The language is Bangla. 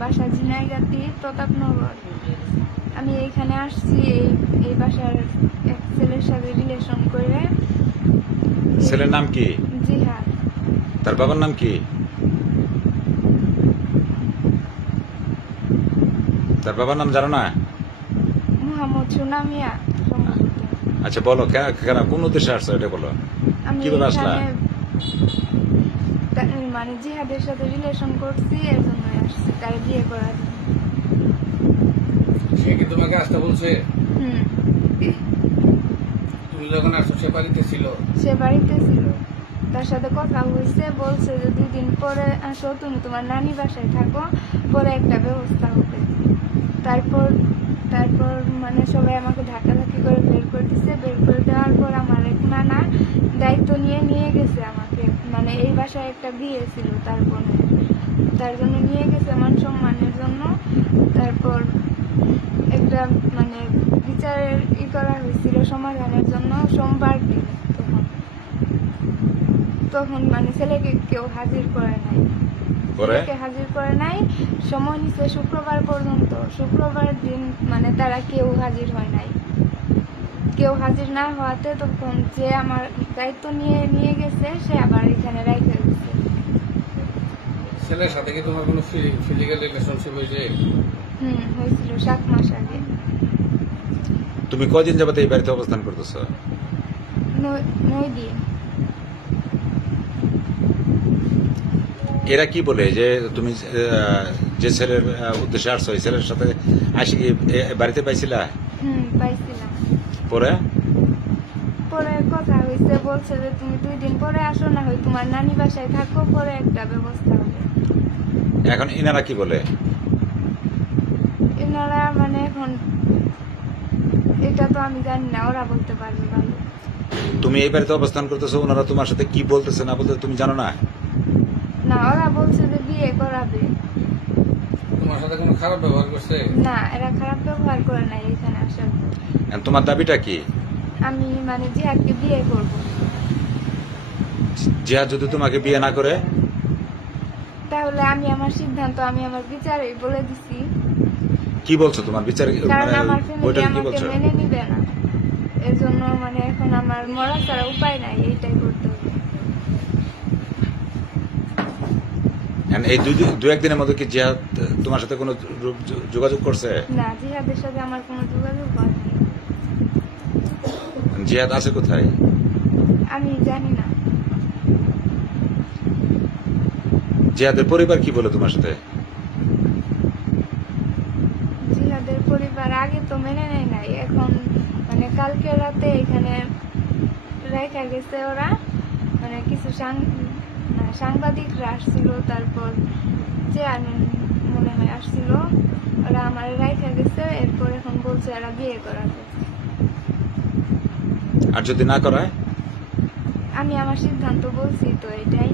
বাসা ঝিনাইগাতি প্রতাপনগর আমি এইখানে আসছি এই এই বাসার এক ছেলের সাথে রিলেশন করে ছেলের নাম কি জি হ্যাঁ তার বাবার নাম কি তার বাবার নাম জানো না মোহাম্মদ সুনামিয়া আচ্ছা বলো কেন কোন উদ্দেশ্যে আসছো এটা বলো কিভাবে আসলা মানে জিহাদের সাথে রিলেশন করছি এর জন্য আসছি তাই বিয়ে করার সে কি তোমাকে আসতে বলছে তুমি যখন আসছো সে বাড়িতে ছিল সে বাড়িতে ছিল তার সাথে কথা হয়েছে বলছে যে দিন পরে আসো তুমি তোমার নানি বাসায় থাকো পরে একটা ব্যবস্থা হবে তারপর তারপর মানে সবাই আমাকে ঢাকা নিয়ে নিয়ে গেছে আমাকে মানে এই বাসায় একটা বিয়ে ছিল তার বোনে তার জন্য নিয়ে গেছে আমার সম্মানের জন্য তারপর একটা মানে বিচারের ই করা হয়েছিল সমাধানের জন্য সোমবার দিন তখন তখন মানে ছেলেকে কেউ হাজির করে নাই ছেলেকে হাজির করে নাই সময় নিচ্ছে শুক্রবার পর্যন্ত শুক্রবার দিন মানে তারা কেউ হাজির হয় নাই কেউ হাজির না হওয়াতে তখন যে আমার দায়িত্ব নিয়ে নিয়ে গেছে সে আবার এখানে রাইখে গেছে ছেলের সাথে কি তোমার কোনো ফিজিক্যাল রিলেশনশিপ হয়েছে হুম হয়েছিল সাত মাস আগে তুমি কদিন যাবত এই বাড়িতে অবস্থান করতেছ নয় দিন এরা কি বলে যে তুমি যে ছেলের উদ্দেশ্যে আসছো ওই ছেলের সাথে আসি বাড়িতে পাইছিলা হুম পাইছিলাম পরে পরে কথা হইছে বলছে যে তুমি দুই দিন পরে আসো না হয় তোমার নানি বাসায় থাকো পরে একটা ব্যবস্থা হবে এখন ইনারা কি বলে ইনারা মানে এখন এটা তো আমি জানি না ওরা বলতে পারবে ভালো তুমি এই বাড়িতে অবস্থান করতেছো ওনারা তোমার সাথে কি বলতেছে না বলতে তুমি জানো না না ওরা বলছে যে বিয়ে করাবে তোমার সাথে কোনো খারাপ ব্যবহার করছে না এরা খারাপ ব্যবহার করে নাই এখানে আসলে তোমার দাবিটা কি আমি মানে জিহাদকে বিয়ে করব জিহাদ যদি তোমাকে বিয়ে না করে তাহলে আমি আমার সিদ্ধান্ত আমি আমার বিচারে বলে দিছি কি বলছো তোমার বিচারে কারণ মানে আমার ফ্যামিলি আমাকে মেনে নিবে না এজন্য মানে এখন আমার মরা ছাড়া উপায় নাই এইটাই করতে এই দুই দু একদিনের মধ্যে কি জিহাদ তোমার সাথে কোনো যোগাযোগ করছে না জিহাদের সাথে আমার কোনো যোগাযোগ হয়নি জিহাদ আছে কোথায় আমি জানি না জিহাদের পরিবার কি বলে তোমার সাথে জিহাদের পরিবার আগে তো মেনে নেয় নাই এখন মানে কালকে রাতে এখানে রেখে গেছে ওরা মানে কিছু সাং সাংবাদিকরা আসছিল তারপর চেয়ারম্যান মনে হয় আসছিল ওরা আমার রাইখা গেছে এরপর এখন বলছে এরা বিয়ে করা আর যদি না করায় আমি আমার সিদ্ধান্ত বলছি তো এটাই